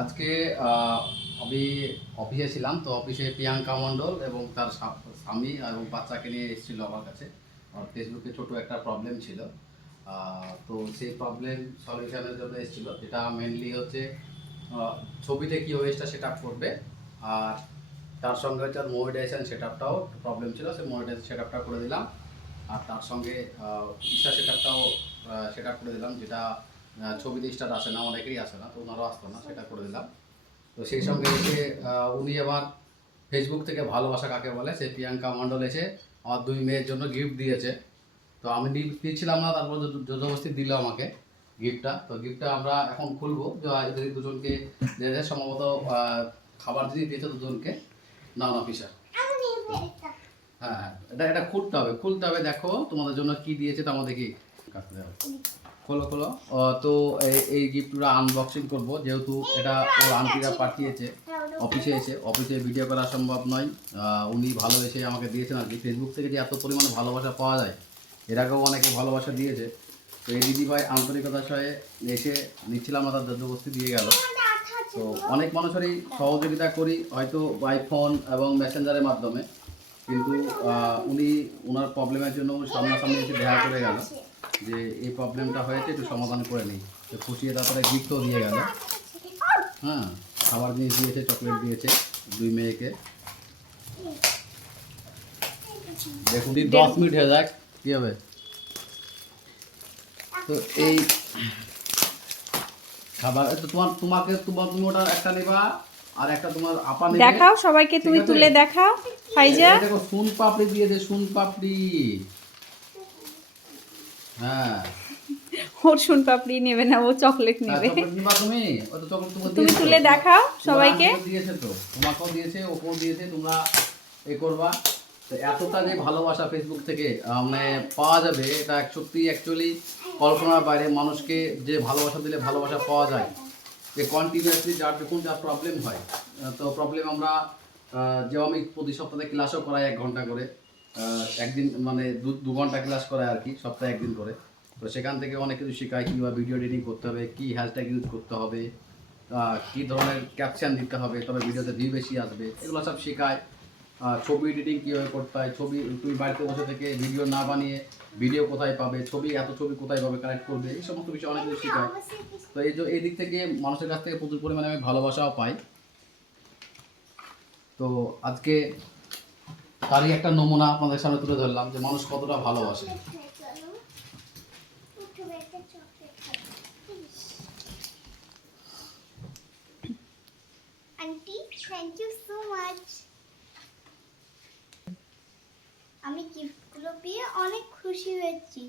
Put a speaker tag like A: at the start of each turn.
A: আজকে আমি অফিসে ছিলাম, তো অফিসে প্রিয়াঙ্কা মণ্ডল এবং তার স্বামী এবং বাচ্চাকে নিয়ে এসেছিল আমার কাছে। আমার ফেসবুকে ছোট একটা প্রবলেম ছিল। তো সেই প্রবলেম সলিউশনের জন্য এসেছিল। যেটা মেনলি হচ্ছে ছবিতে কী ওয়েসটা সেট আপ করবে আর তার সঙ্গে হচ্ছে মোডিটেশন সেট আপটাও প্রবলেম ছিল। সেই মোডিটেশন সেট আপটা করে দিলাম। আর তার সঙ্গে ইস্টার সেট আপটাও সেট আপ করে দিলাম। যেটা ছবিতে স্টার আসে না, অনেকেরই আসে না, তো ওনারও আসতো না, সেটা করে দিলাম। তো সেই সঙ্গে এসে উনি আবার ফেসবুক থেকে ভালোবাসা কাকে বলে সে প্রিয়াঙ্কা মণ্ডল এসে আমার দুই মেয়ের জন্য গিফট দিয়েছে। তো আমি নিচ্ছিলাম না, তারপর জবরদস্তি দিল আমাকে গিফটটা তো গিফটটা আমরা এখন খুলবো, যে এদের দুজনকে দিয়েছে সম্ভবত খাবার জিনিস দিয়েছে দুজনকে না না পিসা হ্যাঁ হ্যাঁ এটা এটা খুলতে হবে খুলতে হবে, দেখো তোমাদের জন্য কি দিয়েছে, তো আমাদের কি কাটতে হবে খোলো খোলো। তো এই- গিফটটা আনবক্সিং করব। যেহেতু এটা ওর আন্টিরা পাঠিয়েছে অফিসে এসে। অফিসে ভিডিও করা সম্ভব নয়। উনি ভালো এসে আমাকে দিয়েছেন। আর কি ফেসবুক থেকে যে এত পরিমাণে ভালোবাসা পাওয়া যায়, এর আগেও অনেকে ভালোবাসা দিয়েছে। তো এই দিদিভাই আন্তরিকতার সঙ্গে এসে নিচ্ছিলাম তার জবরদস্তি দিয়ে গেল। তো অনেক মানুষেরই সহযোগিতা করি, হয়তো বাই ফোন এবং মেসেঞ্জারের মাধ্যমে। কিন্তু উনি ওনার প্রবলেমের জন্য সামনাসামনি এসে দেখা করে গেল। যে এই প্রবলেমটা হয়েছে একটু সমাধান করে নিই। তো খুশিয়ে তারপরে গিফটও দিয়ে গেল। হ্যাঁ খাবার জিনিস দিয়েছে চকলেট দিয়েছে দুই মেয়েকে। দেখুন দশ মিনিট হয়ে যাক কী হবে? তো এই খাবার তো তোমার তোমাকে তোমার তুমি ওটা একটা নেবা আর একটা তোমার আপা নেবে।
B: দেখাও সবাইকে তুমি তুলে দেখাও ফাইজা।
A: দেখো সুন পাপড়ি দিয়ে দে সুন পাপড়ি। হ্যাঁ।
B: ওর শুন পাপড়ি নেবে না ও চকলেট
A: হ্যাঁ,
B: নেবে।
A: তুমি?
B: তুলে দেখাও সবাইকে।
A: দিয়েছে তো। তোমাকেও দিয়েছে ওকেও দিয়েছে তোমরা এ করবা। এতটা যে ভালোবাসা ফেসবুক থেকে মানে পাওয়া যাবে এটা সত্যি অ্যাকচুয়ালি কল্পনার বাইরে মানুষকে যে ভালোবাসা দিলে ভালোবাসা পাওয়া যায়। যে কন্টিনিউয়াসলি যার যখন যা প্রবলেম হয়। তো প্রবলেম আমরা যেও আমি প্রতি সপ্তাহে ক্লাসও করাই এক ঘণ্টা করে। একদিন মানে দু ঘণ্টা ক্লাস করাই আর কি, সপ্তাহে একদিন করে। তো সেখান থেকে অনেক কিছু শেখায়, কীভাবে ভিডিও এডিটিং করতে হবে, কী হ্যাশট্যাগ ইউজ করতে হবে কী ধরনের ক্যাপশন দিতে হবে, তবে ভিডিওতে ভিউ বেশি আসবে, এগুলো সব শেখায়। ছবি এডিটিং কীভাবে করতে হয়, ছবি তুমি বাড়িতে বসে থেকে ভিডিও না বানিয়ে ভিডিও কোথায় পাবে, ছবি, এত ছবি কোথায় পাবে কালেক্ট করবে, এই সমস্ত বিষয় অনেক কিছু শেখায়। তো এই যে এই দিক থেকে মানুষের কাছ থেকে প্রচুর পরিমাণে আমি ভালোবাসাও পাই। তো আজকে তারই একটা নমুনা আপনাদের সামনে তুলে ধরলাম যে মানুষ কতটা ভালোবাসে।
C: থ্যাংক ইউ সো আমি গিফটগুলো পেয়ে অনেক খুশি হয়েছি।